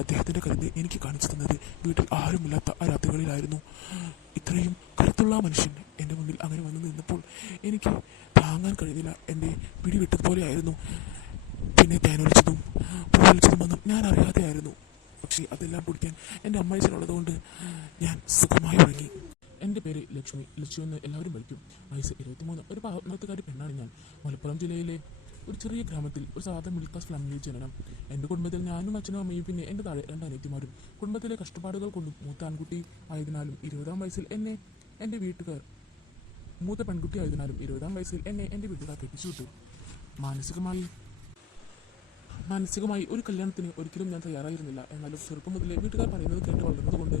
അദ്ദേഹത്തിൻ്റെ കരുത്ത് എനിക്ക് കാണിച്ചു തന്നത് വീട്ടിൽ ആരുമില്ലാത്ത ആ രാത്രികളിലായിരുന്നു. ഇത്രയും കരുത്തുള്ള ആ മനുഷ്യൻ എൻ്റെ മുന്നിൽ അങ്ങനെ വന്നു നിന്നപ്പോൾ എനിക്ക് താങ്ങാൻ കഴിഞ്ഞില്ല. എൻ്റെ പിടിവിട്ടതുപോലെയായിരുന്നു. പിന്നെ തേനൊലിച്ചതും പൂവൊലിച്ചതുമൊന്നും ഞാൻ അറിയാതെയായിരുന്നു. പക്ഷേ അതെല്ലാം കുടിക്കാൻ എൻ്റെ അമ്മായിച്ചനുള്ളതുകൊണ്ട് ഞാൻ സുഖമായി ഉറങ്ങി. എൻ്റെ പേര് ലക്ഷ്മി. ലക്ഷ്മി എന്ന് എല്ലാവരും വിളിക്കും. വയസ്സ് 23. ഒരു പാവനത്തുകാരി പെണ്ണാണ് ഞാൻ. മലപ്പുറം ജില്ലയിലെ ഒരു ചെറിയ ഗ്രാമത്തിൽ ഒരു സാധാ മിഡിൽ ക്ലാസ് ഫാമിലിയിൽ ജനനം. എൻ്റെ കുടുംബത്തിൽ ഞാനും അച്ഛനും അമ്മയും പിന്നെ എൻ്റെ താഴെ 2 അനിയത്തിമാരും. കുടുംബത്തിലെ കഷ്ടപ്പാടുകൾ കൊണ്ടും മൂത്ത ആൺകുട്ടി ആയതിനാലും 20-ാം വയസ്സിൽ എന്നെ എൻ്റെ വീട്ടുകാർ മൂത്ത പെൺകുട്ടി ആയതിനാലും 20-ാം വയസ്സിൽ എന്നെ എൻ്റെ വീട്ടുകാർ കെട്ടിച്ചു വിട്ടു. മാനസികമായി ഒരു കല്യാണത്തിന് ഒരിക്കലും ഞാൻ തയ്യാറായിരുന്നില്ല. എന്നാലും ചെറുപ്പം മുതലേ വീട്ടുകാർ പറയുന്നത് കേട്ട് വളർന്നതുകൊണ്ട്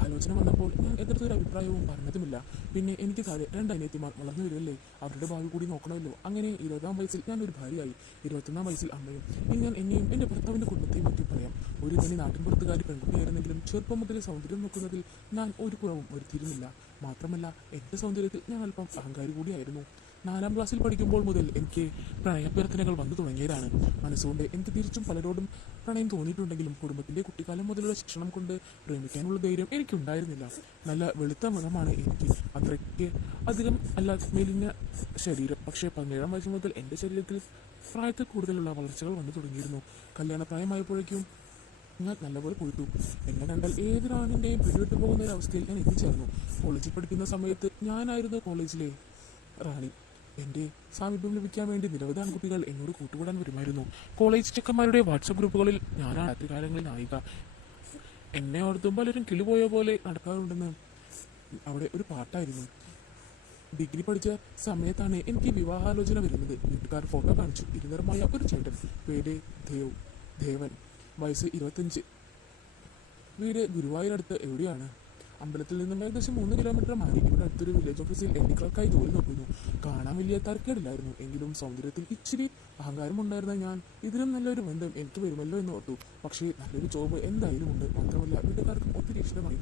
ആലോചന വന്നപ്പോൾ ഞാൻ എതിർത്തൊരു അഭിപ്രായവും പറഞ്ഞതുമില്ല. പിന്നെ എനിക്ക് താഴെ 2 അനിയത്തിമാർ വളർന്നു വരികയല്ലേ, അവരുടെ ഭാവി കൂടി നോക്കണമല്ലോ. അങ്ങനെ 20-ാം വയസ്സിൽ ഞാൻ ഒരു ഭാര്യയായി. 21-ാം വയസ്സിൽ അമ്മയും. ഇനി ഞാൻ എന്നെയും എൻ്റെ ഭർത്താവിൻ്റെ കുടുംബത്തെയും പറ്റി പറയാം. ഒരു തനി നാട്ടിൻപുറത്തുകാരി പെൺകുട്ടിയായിരുന്നെങ്കിലും ചെറുപ്പം മുതലേ സൗന്ദര്യം നോക്കുന്നതിൽ ഞാൻ ഒരു കുറവും വരുത്തിയിരുന്നില്ല. മാത്രമല്ല എൻ്റെ സൗന്ദര്യത്തിൽ ഞാൻ അല്പം അഹങ്കാരി കൂടിയായിരുന്നു. 4-ാം ക്ലാസ്സിൽ പഠിക്കുമ്പോൾ മുതൽ എനിക്ക് പ്രണയാഭ്യർത്ഥനകൾ വന്നു തുടങ്ങിയതാണ്. മനസ്സുകൊണ്ട് എനിക്ക് തിരിച്ചും പലരോടും പ്രണയം തോന്നിയിട്ടുണ്ടെങ്കിലും കുടുംബത്തിൻ്റെ കുട്ടിക്കാലം മുതലുള്ള ശിക്ഷണം കൊണ്ട് പ്രേമിക്കാനുള്ള ധൈര്യം എനിക്കുണ്ടായിരുന്നില്ല. നല്ല വെളുത്ത മുഖമാണ് എനിക്ക്, അത്രയ്ക്ക് അധികം അല്ല മെലിഞ്ഞ ശരീരം. പക്ഷേ 17-ാം വയസ്സ് മുതൽ എൻ്റെ ശരീരത്തിൽ പ്രായത്തിൽ കൂടുതലുള്ള വളർച്ചകൾ വന്നു തുടങ്ങിയിരുന്നു. കല്യാണപ്രായമായപ്പോഴേക്കും ഞാൻ നല്ലപോലെ കൊഴുത്തു. എന്നെ കണ്ടാൽ ഏതൊരാണിൻ്റെയും പിടിവിട്ടു പോകുന്ന ഒരവസ്ഥയിൽ ഞാൻ എത്തിച്ചേർന്നു. കോളേജിൽ പഠിക്കുന്ന സമയത്ത് ഞാനായിരുന്നു കോളേജിലെ റാണി. എൻ്റെ സാമീപ്യം ലഭിക്കാൻ വേണ്ടി നിരവധി ആൺകുട്ടികൾ എന്നോട് കൂട്ടുകൂടാൻ വരുമായിരുന്നു. കോളേജ് ചെക്കന്മാരുടെ വാട്സപ്പ് ഗ്രൂപ്പുകളിൽ ഞാൻ രാത്രികാലങ്ങളിൽ നായിക. എന്നെ ഓർത്തും പലരും കിളിപോയ പോലെ നടക്കാറുണ്ടെന്ന് അവിടെ ഒരു പാട്ടായിരുന്നു. ഡിഗ്രി പഠിച്ച സമയത്താണ് എനിക്ക് വിവാഹാലോചന വരുന്നത്. വീട്ടുകാർ ഫോട്ടോ കാണിച്ചു. ഇരുനിറമായ ഒരു ചേട്ടൻ, പേര് ദേവൻ, വയസ്സ് 25, വീട് ഗുരുവായൂരടുത്ത്. എവിടെയാണ്? അമ്പലത്തിൽ നിന്നും ഏകദേശം 3 കിലോമീറ്റർ മാറി ഇവിടെ അടുത്തൊരു വില്ലേജ് ഓഫീസിൽ എണ്ണിക്കൾക്കായി ജോലി നോക്കുന്നു. കാണാൻ വലിയ തരക്കേടില്ലായിരുന്നു. എങ്കിലും സൗന്ദര്യത്തിൽ ഇച്ചിരി അഹങ്കാരമുണ്ടായിരുന്ന ഞാൻ ഇതിലും നല്ലൊരു ബന്ധം എനിക്ക് വരുമല്ലോ എന്ന് ഓർത്തു. പക്ഷേ നല്ലൊരു ജോബ് എന്തായാലും ഉണ്ട്. മാത്രമല്ല വീട്ടുകാർക്കും ഒത്തിരി ഇഷ്ടമായി.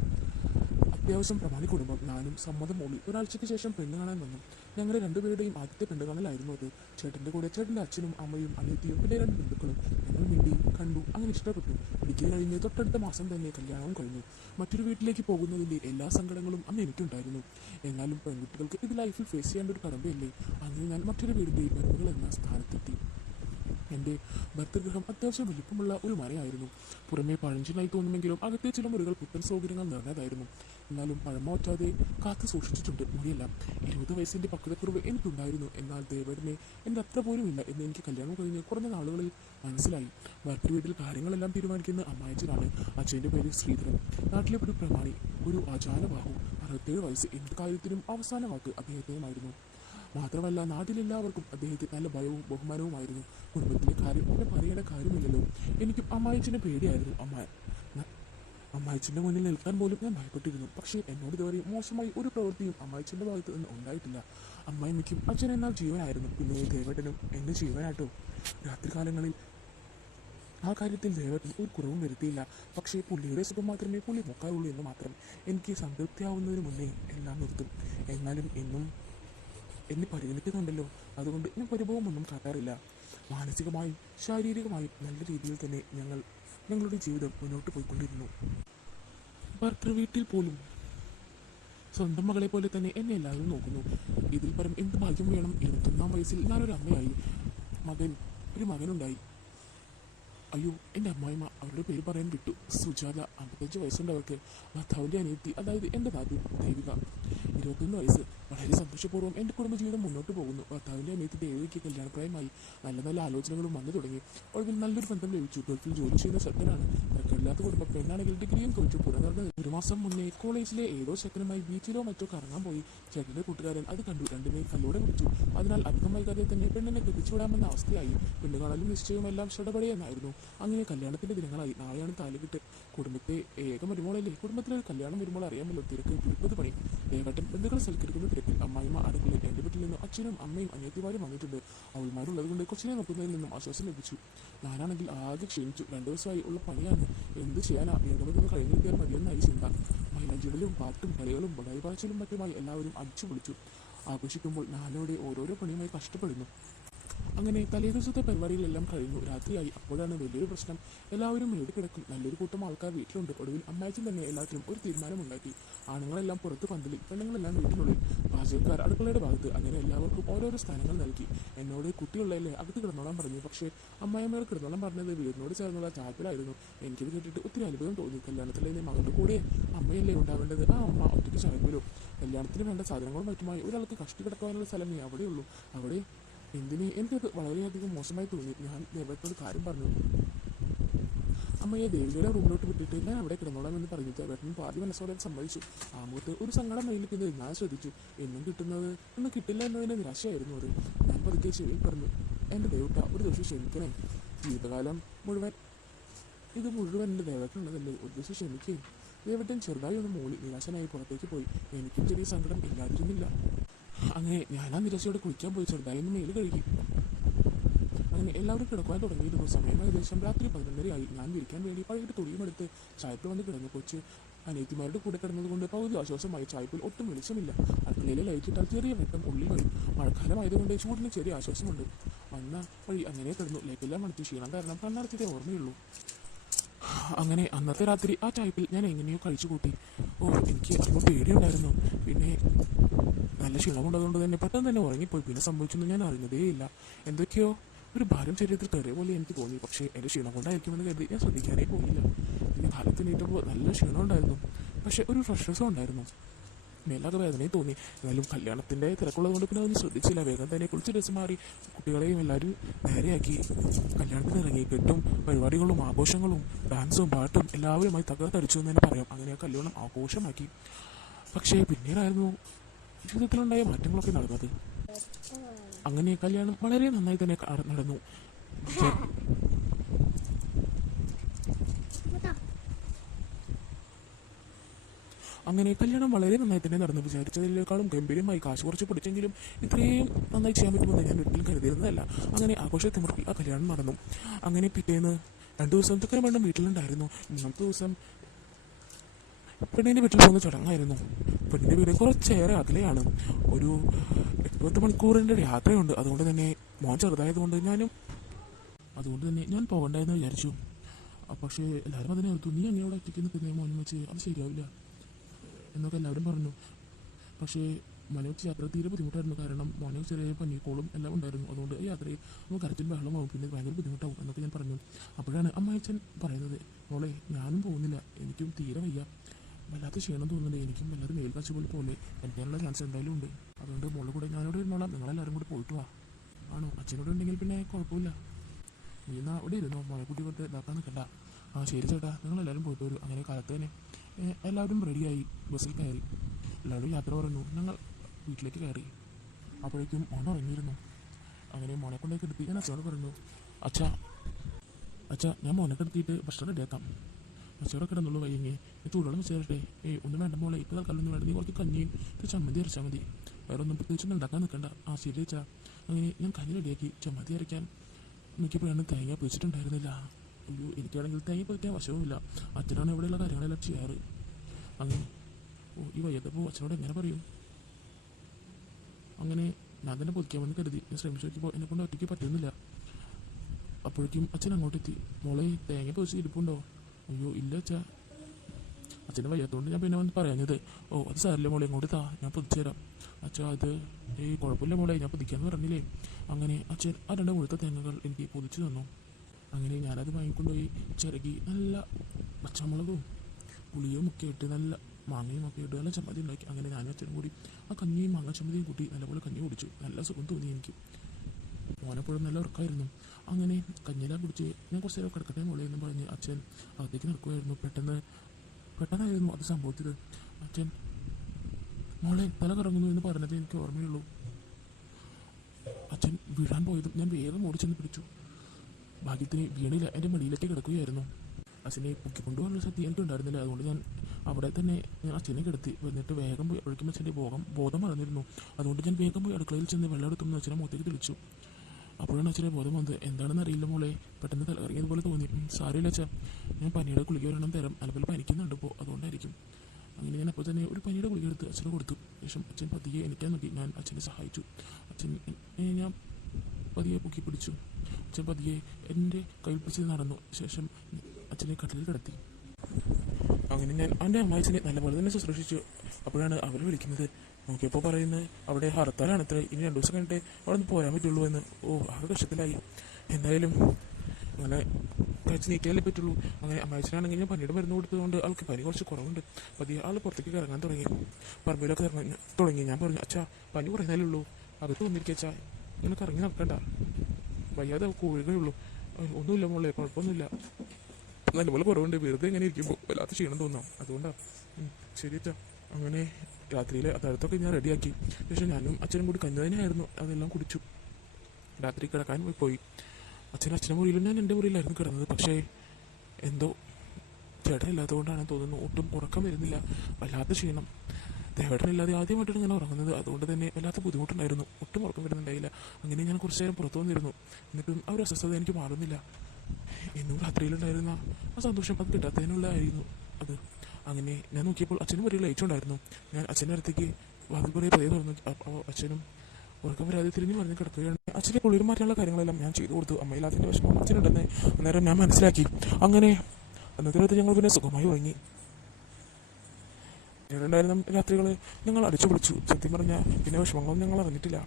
അത്യാവശ്യം പ്രമാണി കുടുംബം. ഞാനും സമ്മതം മൂളി. ഒരാഴ്ചയ്ക്ക് ശേഷം പെണ്ണ് കാണാൻ വന്നു. ഞങ്ങളുടെ 2 പേരുടെയും ആദ്യത്തെ പെണ്ണ് കാണലായിരുന്നു അത്. ചേട്ടൻ്റെ കൂടെ ചേട്ടൻ്റെ അച്ഛനും അമ്മയും അനിയത്തിയും പിന്നെ 2 ബന്ധുക്കളും. ഞങ്ങൾ മിണ്ടി കണ്ടു, അങ്ങനെ ഇഷ്ടപ്പെട്ടു. ഡിഗ്രി കഴിഞ്ഞ് തൊട്ടടുത്ത മാസം തന്നെ കല്യാണവും കഴിഞ്ഞു. മറ്റൊരു വീട്ടിലേക്ക് പോകുന്നതിൻ്റെ എല്ലാ സങ്കടങ്ങളും അന്ന് എനിക്കുണ്ടായിരുന്നു. എന്നാലും പെൺകുട്ടികൾക്ക് ഇത് ലൈഫിൽ ഫേസ് ചെയ്യേണ്ട ഒരു കടമ്പയല്ലേ. അങ്ങനെ ഞാൻ മറ്റൊരു വീടിൻ്റെ മരുമകൾ എന്ന സ്ഥാനത്തെത്തി. എൻ്റെ ഭർത്തൃഗൃഹം അത്യാവശ്യം വലിപ്പമുള്ള ഒരു മരയായിരുന്നു. പുറമേ പഴഞ്ചനായി തോന്നുമെങ്കിലും അകത്തെ ചില മുറികൾ പുത്തൻ സൗകര്യങ്ങൾ നിറഞ്ഞതായിരുന്നു. എന്നാലും പഴമ വറ്റാതെ കാത്തു സൂക്ഷിച്ചിട്ടുണ്ട് മുറിയെല്ലാം. 20 വയസ്സിൻ്റെ പക്വതക്കുറവ് എനിക്കുണ്ടായിരുന്നു. എന്നാൽ ദേവേടനെ എൻ്റെ അത്ര പോലുമില്ല എന്ന് എനിക്ക് കല്യാണം കഴിഞ്ഞ് കുറഞ്ഞ നാളുകളിൽ മനസ്സിലായി. ഭർത്തൃ വീട്ടിൽ കാര്യങ്ങളെല്ലാം തീരുമാനിക്കുന്ന അമ്മായച്ചനാണ്. അച്ഛൻ്റെ പേര് ശ്രീധരൻ. നാട്ടിലെ ഒരു പ്രമാണി, ഒരു ആചാരബാഹു. 67 വയസ്സ്. എന്ത് കാര്യത്തിനും അവസാന വാക്ക് അദ്ദേഹത്തിനുമായിരുന്നു. മാത്രമല്ല നാട്ടിലെല്ലാവർക്കും അദ്ദേഹത്തെ നല്ല ഭയവും ബഹുമാനവുമായിരുന്നു. കുടുംബത്തിലെ കാര്യം പിന്നെ പറയേണ്ട കാര്യമില്ലല്ലോ. എനിക്കും അമ്മായച്ചനെ പേടിയായിരുന്നു. അമ്മായച്ചൻ്റെ മുന്നിൽ നിൽക്കാൻ പോലും ഞാൻ ഭയപ്പെട്ടിരുന്നു. പക്ഷേ എന്നോട് ഇതുവരെ മോശമായി ഒരു പ്രവൃത്തിയും അമ്മായച്ചൻ്റെ ഭാഗത്ത് നിന്ന് ഉണ്ടായിട്ടില്ല. അമ്മായിമ്മയ്ക്കും അച്ഛൻ എന്നാൽ ജീവനായിരുന്നു. പിന്നെ ദേവേട്ടനും എൻ്റെ ജീവനാട്ടോ. രാത്രികാലങ്ങളിൽ ആ കാര്യത്തിൽ ദേവേട്ടൻ ഒരു കുറവും വരുത്തിയില്ല. പക്ഷേ പുള്ളിയുടെ സുഖം മാത്രമേ പുള്ളി നോക്കാറുള്ളൂ എന്ന് മാത്രം. എനിക്ക് സംതൃപ്തിയാവുന്നതിന് മുന്നേ എല്ലാം നിർത്തും. എന്നാലും എന്നും എന്നെ പരിഗണിക്കുന്നുണ്ടല്ലോ, അതുകൊണ്ട് ഞാൻ പരിഭവമൊന്നും കാട്ടാറില്ല. മാനസികമായും ശാരീരികമായും നല്ല രീതിയിൽ തന്നെ ഞങ്ങളുടെ ജീവിതം മുന്നോട്ട് പോയിക്കൊണ്ടിരുന്നു. ഭർത്തൃ വീട്ടിൽ പോലും സ്വന്തം മകളെ പോലെ തന്നെ എന്നെ എല്ലാവരും നോക്കുന്നു. ഇതിൽ പരം എന്ത് ഭാഗ്യം വേണം. 21-ാം വയസ്സിൽ ഞാനൊരു അമ്മയായി. ഒരു മകനുണ്ടായി. അയ്യോ, എൻ്റെ അമ്മായിമ്മ, അവരുടെ പേര് പറയാൻ വിട്ടു. സുജാത. 55 വയസ്സുണ്ട് അവർക്ക്. ഭർത്താവിൻ്റെ അനിയത്തി, അതായത് എൻ്റെ നാട്ടിൽ ദേവിക, 21 വയസ്സ്. വളരെ സന്തോഷപൂർവ്വം എൻ്റെ കുടുംബജീവിതം മുന്നോട്ട് പോകുന്നു. ഭർത്താവിൻ്റെ അനിയത്തി ദേവിക്ക് കല്യാണപ്രായമായി. നല്ല നല്ല ആലോചനകളും വന്നു തുടങ്ങി. ഒടുവിൽ നല്ലൊരു ബന്ധം ലഭിച്ചു. ഗൾഫിൽ ജോലി ചെയ്യുന്ന ചെക്കനാണ്. തിരക്കില്ലാത്ത കുടുംബം. പെണ്ണാണെങ്കിൽ ഡിഗ്രിയും തോറ്റു പുറന്നറിഞ്ഞത് 1 മാസം മുന്നേ കോളേജിലെ ഏതോ ചെക്കനുമായി ബീച്ചിലോ മറ്റോ കറങ്ങാൻ പോയി. ചേട്ടൻ്റെ കൂട്ടുകാരൻ അത് കണ്ടു. 2 പേർ കല്ലോടെ കുടിച്ചു. അതിനാൽ അധികം വൈകാതെ തന്നെ പെണ്ണിനെ കെട്ടിച്ചുവിടാമെന്ന അവസ്ഥയായി. പെണ്ണ് കാണലും നിശ്ചയവും എല്ലാം ഷടപടയെന്നായിരുന്നു. അങ്ങനെ കല്യാണത്തിൻ്റെ ദിനങ്ങളായി. നാളെയാണ് താലികെട്ട്. കുടുംബത്തെ ഏക മരുമോളല്ലേ. കുടുംബത്തിലൊരു കല്യാണം വരുമ്പോൾ അറിയാമല്ലോ, തിരക്ക് 20 പണി. ദേവേട്ടൻ ബന്ധുക്കളെ സൽക്കരിക്കുന്ന തിരക്കിൽ. അമ്മായിമ്മ അടുക്കളയിൽ. എൻ്റെ വീട്ടിൽ നിന്ന് അച്ഛനും അമ്മയും അനിയത്തിമാരും വന്നിട്ടുണ്ട്. അവൾമാരുള്ളത് കൊണ്ട് കൊച്ചിനെ നോക്കുന്നതിൽ നിന്നും ആശ്വാസം ലഭിച്ചു. ഞാനാണെങ്കിൽ ആകെ ക്ഷീണിച്ചു. 2 ദിവസമായി ഉള്ള പണിയാണ്. എന്ത് ചെയ്യാനാ, വേഗമൊന്ന് കഴിഞ്ഞു കിട്ടിയാൽ മതിയെന്നായി ചിന്ത. മൈലഞ്ചിടലും പാട്ടും കളികളും ബടായി പറച്ചിലും മറ്റുമായി എല്ലാവരും അടിച്ചു പൊളിച്ചു. ആഘോഷിക്കുമ്പോൾ ഞാനവിടെ ഓരോരോ പണിയുമായി കഷ്ടപ്പെടുന്നു. അങ്ങനെ തലേദിവസത്തെ പരിപാടികളെല്ലാം കഴിഞ്ഞു. രാത്രിയായി. അപ്പോഴാണ് വലിയൊരു പ്രശ്നം. എല്ലാവരും വീട് കിടക്കും. നല്ലൊരു കൂട്ടം ആൾക്കാർ വീട്ടിലുണ്ട്. ഒടുവിൽ അമ്മായച്ചൻ തന്നെ എല്ലാത്തിനും ഒരു തീരുമാനമുണ്ടാക്കി. ആണുങ്ങളെല്ലാം പുറത്ത് പന്തലിൽ, പെണ്ണുങ്ങളെല്ലാം വീട്ടിനുള്ളിൽ, പാചകക്കാർ അടുക്കളയുടെ ഭാഗത്ത്. അങ്ങനെ എല്ലാവർക്കും ഓരോരോ സ്ഥാനങ്ങൾ നൽകി. എന്നോട് കുട്ടിയുള്ളതല്ലേ അകത്ത് കിടന്നോളാൻ പറഞ്ഞു. പക്ഷേ അമ്മായിയമ്മയോട് കിടന്നോളാൻ പറഞ്ഞത് വീടിനോട് ചേർന്നുള്ള ചായപ്പിലായിരുന്നു. എനിക്കത് കേട്ടിട്ട് ഒത്തിരി അത്ഭുതം തോന്നി. കല്യാണത്തിലെ മകളുടെ കൂടെ അമ്മയല്ലേ ഉണ്ടാവേണ്ടത്? ആ അമ്മ ഒറ്റയ്ക്ക് ചായപ്പിലോ? കല്യാണത്തിന് വേണ്ട സാധനങ്ങളും മറ്റുമായി ഒരാൾക്ക് കഷ്ടി കിടക്കാനുള്ള സ്ഥലമേ അവിടെയുള്ളൂ. അവിടെ എന്തിന്? എനിക്കത് വളരെയധികം മോശമായി തോന്നി. ഞാൻ ദേവത്തോട് കാര്യം പറഞ്ഞു. അമ്മയെ ദേവിയുടെ റൂമിലോട്ട് വിട്ടിട്ട് ഞാൻ അവിടെ കിടന്നോളാമെന്ന് പറഞ്ഞു. ദേവേട്ടൻ പാതി മനസ്സോടെ സമ്മതിച്ചു. ആ മുഖത്ത് ഒരു സങ്കടം മയിലിക്കുന്നത് ഞാൻ ശ്രദ്ധിച്ചു. എന്നും കിട്ടുന്നത് ഒന്നും കിട്ടില്ല എന്നതിൻ്റെ നിരാശയായിരുന്നു അത്. ഞാൻ പതുക്കെ ചെവിയിൽ പറഞ്ഞു, എൻ്റെ ദേവട്ട ഒരു ദിവസം ക്ഷമിക്കണേ. ജീവിതകാലം മുഴുവൻ ഇത് മുഴുവൻ എൻ്റെ ദേവേട്ടനുള്ളതല്ലേ, ഒരു ദിവസം ക്ഷമിക്കേ. ദേവേട്ടൻ ചെറുതായി ഒന്ന് മൂളി നിരാശനായി പുറത്തേക്ക് പോയി. എനിക്കും ചെറിയ സങ്കടം ഇല്ലാതിരുന്നില്ല. അങ്ങനെ ഞാൻ ആ നിരാശയോടെ കുളിക്കാൻ പോയി ചെറുതായി ഒന്ന് മേല് കഴുകി. അങ്ങനെ എല്ലാവരും കിടക്കുവാൻ തുടങ്ങിയിരുന്നു. സമയം ഏകദേശം രാത്രി 11:30 ഞാൻ വിരിക്കാൻ വേണ്ടി പഴയിട്ട് തുണിയുമെടുത്ത് ചായപ്പിൽ വന്ന് കിടന്നു. കൊച്ച് അനിയത്തിമാരുടെ കൂടെ കിടന്നതുകൊണ്ട് പകുതി ആശ്വാസമായി. ചായപ്പിൽ ഒട്ടും വെളിച്ചമില്ല. അടുക്കളയിലെ ലൈറ്റ് ഇട്ടാൽ ചെറിയ വെട്ടം ഉള്ളിൽ വരും. മഴക്കാലമായതുകൊണ്ട് ചൂടിന് ചെറിയ ആശ്വാസമുണ്ട്. വന്ന വഴി അങ്ങനെ കിടന്നു. ലൈറ്റെല്ലാം മണത്തി ക്ഷീണം കാരണം കണ്ണടച്ചതേ ഓർമ്മയുള്ളൂ. അങ്ങനെ അന്നത്തെ രാത്രി ആ ചായപ്പിൽ ഞാൻ എങ്ങനെയോ കഴിച്ചു കൂട്ടി. എനിക്ക് അപ്പോൾ പേടിയുണ്ടായിരുന്നു. പിന്നെ നല്ല ക്ഷീണമുണ്ടതുകൊണ്ട് തന്നെ പെട്ടെന്ന് തന്നെ ഉറങ്ങിപ്പോയി. പിന്നെ സംഭവിച്ചൊന്നും ഞാൻ അറിഞ്ഞതേയില്ല. എന്തൊക്കെയോ ഒരു ഭാരം ശരീരത്തിൽ കയറിയ പോലെ എനിക്ക് തോന്നി. പക്ഷേ എൻ്റെ ക്ഷീണം കൊണ്ടായിരിക്കുമെന്ന് കരുതി ഞാൻ ശ്രദ്ധിക്കാനേ പോയില്ല. പിന്നെ കാലത്ത് നീട്ടുമ്പോൾ നല്ല ക്ഷീണം ഉണ്ടായിരുന്നു. പക്ഷേ ഒരു ഫ്രഷ്നസ്സും ഉണ്ടായിരുന്നു. മേലാകെ വേദനയും തോന്നി. എന്നാലും കല്യാണത്തിൻ്റെ തിരക്കുള്ളതുകൊണ്ട് പിന്നെ അതൊന്നും ശ്രദ്ധിച്ചില്ല. വേഗം തന്നെ കുളിച്ച് ഡ്രസ്സ് മാറി കുട്ടികളെയും എല്ലാവരും നേരെയാക്കി കല്യാണത്തിന് ഇറങ്ങി. കെട്ടും പരിപാടികളും ആഘോഷങ്ങളും ഡാൻസും പാട്ടും എല്ലാവരുമായി തകർത്തടിച്ചു എന്ന് തന്നെ പറയാം. അങ്ങനെ ആ കല്യാണം ആഘോഷമാക്കി. പക്ഷേ പിന്നീടായിരുന്നു ജീവിതത്തിലുണ്ടായ മാറ്റങ്ങളൊക്കെ നടന്നത്. അങ്ങനെ കല്യാണം വളരെ നന്നായി തന്നെ നടന്നു. അങ്ങനെ കല്യാണം വളരെ നന്നായി തന്നെ നടന്നു. വിചാരിച്ചതിനേക്കാളും ഗംഭീരമായി കാശ് കുറച്ച് പിടിച്ചെങ്കിലും ഇത്രയും നന്നായി ചെയ്യാൻ പറ്റുമെന്ന് ഞാൻ ഒരിക്കലും കരുതിയിരുന്നതല്ല. അങ്ങനെ ആഘോഷത്തിമുറപ്പിൽ ആ കല്യാണം നടന്നു. അങ്ങനെ പിറ്റേന്ന് 2 ദിവസം ചക്കര വേണ്ടം വീട്ടിലുണ്ടായിരുന്നു. 3ാമത്തെ ദിവസം പെണ്ണിൻ്റെ വീട്ടിൽ പോകുന്ന ചടങ്ങായിരുന്നു. പെണ്ണിൻ്റെ വീട് കുറച്ചേറെ അകലെയാണ്. ഒരു 8-10 മണിക്കൂറിൻ്റെ യാത്രയുണ്ട്. അതുകൊണ്ട് തന്നെ മോൻ ചെറുതായതുകൊണ്ട് ഞാൻ പോകണ്ടെന്ന് വിചാരിച്ചു. പക്ഷേ എല്ലാവരും അതിനെ ഓർത്തു, നീ അങ്ങനെയോടെ ഒറ്റയ്ക്ക് നിൽക്കുന്ന മോനും വെച്ച് അത് ശരിയാവില്ല എന്നൊക്കെ എല്ലാവരും പറഞ്ഞു. പക്ഷേ മോനെ വെച്ച് യാത്ര തീരെ ബുദ്ധിമുട്ടായിരുന്നു. കാരണം മോനെ ചെറിയ പനിക്കോളും എല്ലാം ഉണ്ടായിരുന്നു. അതുകൊണ്ട് യാത്രയിൽ നമുക്ക് കരച്ചിൽ ബഹളമാവും, പിന്നെ ഭയങ്കര ബുദ്ധിമുട്ടാവും എന്നൊക്കെ ഞാൻ പറഞ്ഞു. അപ്പോഴാണ് അമ്മായച്ചൻ പറയുന്നത്, മോളെ ഞാനും പോകുന്നില്ല, എനിക്കും തീരെ വയ്യ, വല്ലാത്ത ക്ഷീണം തോന്നുന്നുണ്ട്, എനിക്കും വല്ലാതെ മേൽക്കാഴ്ച പോലെ എനിക്കാനുള്ള ചാൻസ് എന്തായാലും ഉണ്ട്. അതുകൊണ്ട് മോളുടെ കൂടെ ഞാനിവിടെ ഇരുന്നോളാം, നിങ്ങളെല്ലാവരും കൂടി പോയിട്ട് വാ. ആണോ? അച്ഛനോട് ഉണ്ടെങ്കിൽ പിന്നെ കുഴപ്പമില്ല, നീ എന്നാൽ അവിടെ ഇരുന്നോ, മോളെ കുട്ടി കൊണ്ട് ഇതാക്കാൻ നിൽക്കണ്ട. ആ ശരി ചേട്ടാ, നിങ്ങളെല്ലാവരും പോയിട്ട് വരും. അങ്ങനെ കാലത്ത് തന്നെ എല്ലാവരും റെഡിയായി ബസ്സിൽ കയറി. എല്ലാവരും യാത്ര പറഞ്ഞു. ഞങ്ങൾ വീട്ടിലേക്ക് കയറി. അപ്പോഴേക്കും മോൻ ഉറങ്ങിയിരുന്നു. അങ്ങനെ മോനെ കൊണ്ടേക്ക് എടുത്തി ഞാൻ അച്ഛനോട് പറഞ്ഞു, അച്ഛാ ഞാൻ മോനെ കിടത്തിയിട്ട് ഭക്ഷണം റെഡിയാക്കാം. അച്ഛനോടെ കിടന്നുള്ളൂ വയ്യെങ്കിൽ ചൂടോളം വെച്ച് തരട്ടെ. ഒന്ന് വേണ്ട മോളെ, ഇപ്പോൾ തൽക്കാലം ഒന്നും വേണ്ട, നീ കുറച്ച് കഞ്ഞിയും ചമ്മന്തി അരച്ചാൽ മതി, വേറെ ഒന്നും പ്രത്യേകിച്ചൊന്നും ഉണ്ടാക്കാൻ നിൽക്കണ്ട. ആ ശരി അച്ഛാ. അങ്ങനെ ഞാൻ കഞ്ഞി റെഡിയാക്കി. ചമ്മന്തി അരയ്ക്കാൻ നോക്കിയപ്പോഴാണ് തേങ്ങ പൊതിച്ചിട്ടുണ്ടായിരുന്നില്ല. അയ്യോ, എനിക്കാണെങ്കിൽ തേങ്ങ പൊതിക്കാൻ വശവുമില്ല. അച്ഛനാണ് ഇവിടെയുള്ള കാര്യങ്ങളെല്ലാം ചെയ്യാറ്. അങ്ങനെ ഈ വയ്യത്തപ്പോൾ അച്ഛനോട് എങ്ങനെ പറയും? അങ്ങനെ ഞാൻ തന്നെ പൊതിക്കാമെന്ന് കരുതി ഞാൻ ശ്രമിച്ചു നോക്കിയപ്പോൾ എന്നെക്കൊണ്ട് ഒറ്റയ്ക്ക് പറ്റുന്നില്ല. അപ്പോഴേക്കും അച്ഛൻ അങ്ങോട്ടെത്തി. മോളെ തേങ്ങ പൊതിച്ച് ഇരിപ്പുണ്ടോ? അയ്യോ ഇല്ല അച്ഛാ. അച്ഛന് വയ്യാത്തതുകൊണ്ട് ഞാൻ പിന്നെ വന്ന് പറയാഞ്ഞത്. അത് സാരില്ല മോളെ, ഇങ്ങോട്ട് താ, ഞാൻ പൊതിച്ചു തരാം. അച്ഛാ അത് കുഴപ്പമില്ല മോളെ, ഞാൻ പൊതിക്കാന്ന് പറഞ്ഞില്ലേ. അങ്ങനെ അച്ഛൻ ആ 2 മുഴുത്ത തേങ്ങകൾ എനിക്ക് പൊതിച്ചു തന്നു. അങ്ങനെ ഞാനത് വാങ്ങിക്കൊണ്ടുപോയി ചിരകി നല്ല പച്ചമുളകും പുളിയും ഒക്കെ ഇട്ട് നല്ല മാങ്ങയും ഒക്കെ ഇട്ട് നല്ല ചമ്മന്തി ഉണ്ടാക്കി. അങ്ങനെ ഞാനും അച്ഛനും കൂടി ആ കഞ്ഞിയും മാങ്ങ ചമ്മന്തിയും കൂട്ടി നല്ലപോലെ കഞ്ഞി കുടിച്ചു. നല്ല സുഖം തോന്നി എനിക്ക്. മോനെപ്പോഴും നല്ല ഉറക്കമായിരുന്നു. അങ്ങനെ കഞ്ഞിയെല്ലാം കുടിച്ച് ഞാൻ കുറച്ച് നേരം കിടക്കട്ടെ മോളെ എന്ന് പറഞ്ഞ് അച്ഛൻ അകത്തേക്ക് നടക്കുമായിരുന്നു. പെട്ടെന്നായിരുന്നു അത് സംഭവിച്ചത്. അച്ഛൻ മോളെ തല കറങ്ങുന്നു എന്ന് പറഞ്ഞത് എനിക്ക് ഓർമ്മയുള്ളൂ. അച്ഛൻ വീഴാൻ പോയതും ഞാൻ വേഗം ഓടിച്ചെന്ന് പിടിച്ചു. ഭാഗ്യത്തിന് വീണില്ല, എൻ്റെ മടിയിലേക്ക് കിടക്കുകയായിരുന്നു. അച്ഛനെ പൊക്കിക്കൊണ്ടുപോകാനുള്ള ശക്തി എനിക്ക് ഉണ്ടായിരുന്നില്ല. അതുകൊണ്ട് ഞാൻ അവിടെ തന്നെ അച്ഛനെ കിടത്തി. എന്നിട്ട് വേഗം പോയി ഒഴിക്കുമ്പോൾ അച്ഛൻ്റെ ബോധം മറന്നിരുന്നു. അതുകൊണ്ട് ഞാൻ വേഗം പോയി അടുക്കളയിൽ ചെന്ന് വെള്ളം എടുത്തുനിന്ന് അച്ഛനെ മുഖത്തേക്ക് തെളിച്ചു. അപ്പോഴാണ് അച്ഛനെ ബോധം വന്നത്. എന്താണെന്ന് അറിയില്ല മോളെ, പെട്ടെന്ന് തലകറങ്ങിയതുപോലെ തോന്നി. സാരമില്ല അച്ഛാ, ഞാൻ പനിയുടെ ഗുളിക ഒരെണ്ണം തരാം, അതുപോലെ പനിക്കുന്നുണ്ട് ഇപ്പോൾ, അതുകൊണ്ടായിരിക്കും. അങ്ങനെ ഞാൻ അപ്പോൾ തന്നെ ഒരു പനിയുടെ ഗുളിക എടുത്ത് അച്ഛനെ കൊടുത്തു. ശേഷം അച്ഛൻ പതിയെ എനിക്കാൻ നോക്കി. ഞാൻ അച്ഛനെ സഹായിച്ചു. ഞാൻ പതിയെ പൊക്കി പിടിച്ചു. അച്ഛൻ പതിയെ എൻ്റെ കയ്യിൽ പിടിച്ച് നടന്നു. ശേഷം അച്ഛനെ കട്ടിലിൽ കിടത്തി. അങ്ങനെ ഞാൻ എൻ്റെ അമ്മായിച്ചനെ നല്ലപോലെ തന്നെ ശുശ്രൂഷിച്ചു. അപ്പോഴാണ് അവർ വിളിക്കുന്നത്. നോക്കിയപ്പോൾ പറയുന്നത് അവിടെ ഹർത്താലാണത്ര, ഇനി 2 ദിവസം കഴിഞ്ഞിട്ട് അവിടെ നിന്ന് പോരാൻ പറ്റുള്ളൂ എന്ന്. ആകെ കഷ്ടത്തിലായി. എന്തായാലും അങ്ങനെ കഴിച്ച് നീക്കിയാലേ പറ്റുള്ളൂ. അങ്ങനെ അമ്മായിച്ചനാണെങ്കിൽ ഞാൻ പനിയുടെ മരുന്ന് കൊടുത്തതുകൊണ്ട് ആൾക്ക് പനി കുറച്ച് കുറവുണ്ട്. പതിയെ ആൾ പുറത്തേക്ക് ഇറങ്ങാൻ തുടങ്ങി. പറമ്പിലൊക്കെ ഇറങ്ങാൻ തുടങ്ങി. ഞാൻ പറഞ്ഞു, അച്ഛാ പനി കുറയുന്നതല്ലേ ഉള്ളൂ, അകത്ത് വന്നിരിക്കച്ചാ, ഇങ്ങനെ കറങ്ങി നടക്കണ്ട, വയ്യാതെ കോഴികളുള്ളൂ. ഒന്നുമില്ല മോളെ, കുഴപ്പമൊന്നുമില്ല, നല്ലപോലെ കുറവുണ്ട്, വെറുതെ ഇങ്ങനെ ഇരിക്കുമ്പോൾ വല്ലാത്ത ക്ഷീണം തോന്നാം, അതുകൊണ്ടാണ്. ശരി അച്ഛാ. അങ്ങനെ രാത്രിയിലെ അത്താഴത്തൊക്കെ ഞാൻ റെഡിയാക്കി. പക്ഷേ ഞാനും അച്ഛനും കൂടി കഞ്ഞി തന്നെയായിരുന്നു, അതെല്ലാം കുടിച്ചു. രാത്രി കിടക്കാൻ പോയി. അച്ഛൻ്റെ മുറിയിലും ഞാൻ എൻ്റെ മുറിയിലായിരുന്നു കിടന്നത്. പക്ഷേ എന്തോ ചേട്ടനില്ലാത്തതുകൊണ്ടാണ് തോന്നുന്നു ഒട്ടും ഉറക്കം വരുന്നില്ല, വല്ലാത്ത ക്ഷീണം. ദേവേട്ടനില്ലാതെ ആദ്യമായിട്ടാണ് ഞാൻ ഉറങ്ങുന്നത്, അതുകൊണ്ട് തന്നെ വല്ലാത്ത ബുദ്ധിമുട്ടുണ്ടായിരുന്നു, ഒട്ടും ഉറക്കം വരുന്നുണ്ടായില്ല. അങ്ങനെ ഞാൻ കുറച്ച് നേരം പുറത്തു വന്നിരുന്നു. എന്നിട്ടും ആ ഒരു അസ്വസ്ഥത എനിക്ക് മാറുന്നില്ല. എന്നും രാത്രിയിലുണ്ടായിരുന്ന ആ സന്തോഷം അത് കിട്ടാത്തതിനുള്ളതായിരുന്നു അത്. അങ്ങനെ ഞാൻ നോക്കിയപ്പോൾ അച്ഛനും ഒരു ലൈറ്റ് ഉണ്ടായിരുന്നു. ഞാൻ അച്ഛൻ്റെ അടുത്തേക്ക് വാതിൽ പോലെ പതിയെ തുറന്നു. അപ്പോൾ അച്ഛനും ഉറക്കം വരാതെ തിരിഞ്ഞു പറഞ്ഞ് കിടക്കുകയാണ്. അച്ഛനെ കുളിർ മാറ്റാനുള്ള കാര്യങ്ങളെല്ലാം ഞാൻ ചെയ്തു കൊടുത്തു. അമ്മയില്ലാത്തതിൻ്റെ വിഷമം അച്ഛനുണ്ടെന്ന് അന്നേരം ഞാൻ മനസ്സിലാക്കി. അങ്ങനെ അന്നത്തെ രാത്രി ഞങ്ങൾ പിന്നെ സുഖമായി ഉറങ്ങി. പിന്നീടുണ്ടായിരുന്ന രാത്രികൾ ഞങ്ങൾ അടിച്ചു പൊളിച്ചു. സത്യം പറഞ്ഞാൽ പിന്നെ വിഷമങ്ങളൊന്നും ഞങ്ങൾ അറിഞ്ഞിട്ടില്ല.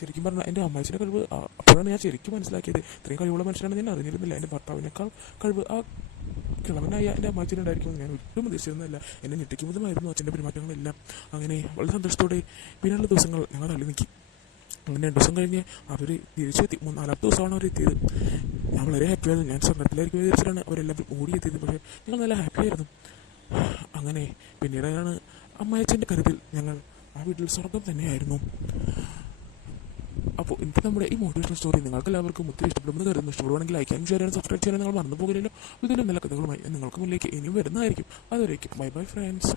ശരിക്കും പറഞ്ഞാൽ എൻ്റെ അമ്മായിച്ചിൻ്റെ കഴിവ് അപ്പോഴാണ് ഞാൻ ശരിക്കും മനസ്സിലാക്കിയത്. ഇത്രയും കഴിവുള്ള മനുഷ്യനാണ് ഞാൻ അറിഞ്ഞിരുന്നില്ല. എൻ്റെ ഭർത്താവിനേക്കാൾ കഴിവ് ആ കിളവനായ എൻ്റെ അമ്മായിച്ചിനുണ്ടായിരിക്കുമെന്ന് ഞാൻ ഒരിക്കലും പ്രതീക്ഷിച്ചിരുന്നില്ല. എന്നെ ഞെട്ടിക്കുന്നതുമായിരുന്നു അച്ഛൻ്റെ പെരുമാറ്റങ്ങളെല്ലാം. അങ്ങനെ വളരെ സന്തോഷത്തോടെ പിന്നെയുള്ള ദിവസങ്ങൾ ഞങ്ങൾ തള്ളി നീക്കി. അങ്ങനെ 2 ദിവസം കഴിഞ്ഞ് അവർ തിരിച്ചെത്തി. 4ാമത്തെ ദിവസമാണ് അവർ എത്തിയത്. ഞാൻ വളരെ ഹാപ്പിയായിരുന്നു. ഞാൻ സ്വർണ്ണത്തിലായിരിക്കും വിചാരിച്ചിട്ടാണ് അവരെല്ലാം ഓടിയെത്തിയത്. പക്ഷേ ഞങ്ങൾ നല്ല ഹാപ്പിയായിരുന്നു. അങ്ങനെ പിന്നീടാണ് അമ്മായിച്ചൻ്റെ കരുതിൽ ഞങ്ങൾ ആ വീട്ടിൽ സ്വർഗം തന്നെയായിരുന്നു. അപ്പോൾ ഇന്നത്തെ നമ്മുടെ ഈ മോട്ടിവേഷണൽ സ്റ്റോറി നിങ്ങൾക്ക് എല്ലാവർക്കും ഒത്തിരി ഇഷ്ടപ്പെടുമെന്ന് കരുതുന്നു. ഇഷ്ടപ്പെടുവാണെങ്കിൽ ലൈക്ക് ചെയ്യാനും ഷെയർ ചെയ്യാനും സബ്സ്ക്രൈബ് ചെയ്യാനും നിങ്ങൾ മറന്നു പോകില്ലല്ലോ. ഇതിലും നല്ല കഥകളുമായി നിങ്ങൾക്ക് മുന്നിലേക്ക് ഇനിയും വരുന്നതായിരിക്കും. അതുവരേക്കും ബൈ ബൈ ഫ്രണ്ട്സ്.